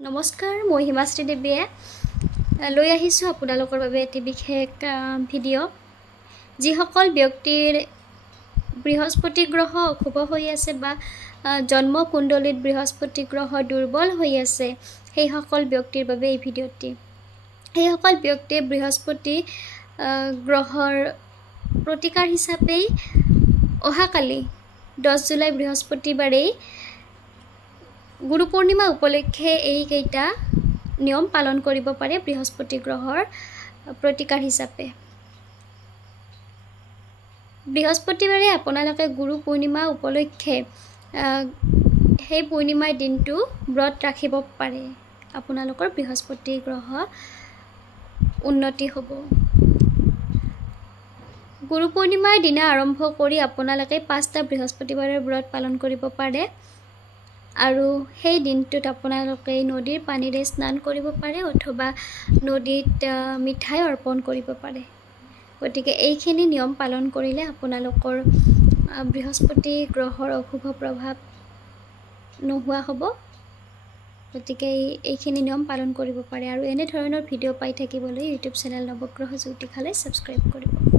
নমস্কাৰ, মই হিমাশ্ৰী দেৱীয়ে লৈ আহিছোঁ আপোনালোকৰ বাবে এটি বিশেষ ভিডিঅ'। যিসকল ব্যক্তিৰ বৃহস্পতি গ্ৰহ অশুভ হৈ আছে বা জন্ম কুণ্ডলীত বৃহস্পতি গ্ৰহ দুৰ্বল হৈ আছে, সেইসকল ব্যক্তিৰ বাবে এই ভিডিঅ'টি। সেইসকল ব্যক্তিয়ে বৃহস্পতি গ্ৰহৰ প্ৰতিকাৰ হিচাপেই অহাকালি 10 জুলাই বৃহস্পতিবাৰেই গুৰু পূৰ্ণিমা উপলক্ষে এইকেইটা নিয়ম পালন কৰিব পাৰে বৃহস্পতি গ্ৰহৰ প্ৰতিকাৰ হিচাপে। বৃহস্পতিবাৰে আপোনালোকে গুৰু পূৰ্ণিমা উপলক্ষে সেই পূৰ্ণিমাৰ দিনটো ব্ৰত ৰাখিব পাৰে। আপোনালোকৰ বৃহস্পতি গ্ৰহ উন্নতি হ'ব। গুৰু পূৰ্ণিমাৰ দিনা আৰম্ভ কৰি আপোনালোকে 5টা বৃহস্পতিবাৰৰ ব্ৰত পালন কৰিব পাৰে আৰু সেই দিনটোত আপোনালোকে নদীৰ পানীৰে স্নান কৰিব পাৰে অথবা নদীত মিঠাই অৰ্পণ কৰিব পাৰে। গতিকে এইখিনি নিয়ম পালন কৰিলে আপোনালোকৰ বৃহস্পতি গ্ৰহৰ অশুভ প্ৰভাৱ নোহোৱা হ'ব। গতিকে এইখিনি নিয়ম পালন কৰিব পাৰে আৰু এনে ধৰণৰ ভিডিঅ' পাই থাকিবলৈ ইউটিউব চেনেল নৱগ্ৰহ জ্যোতিষালৈ ছাবস্ক্ৰাইব কৰিব।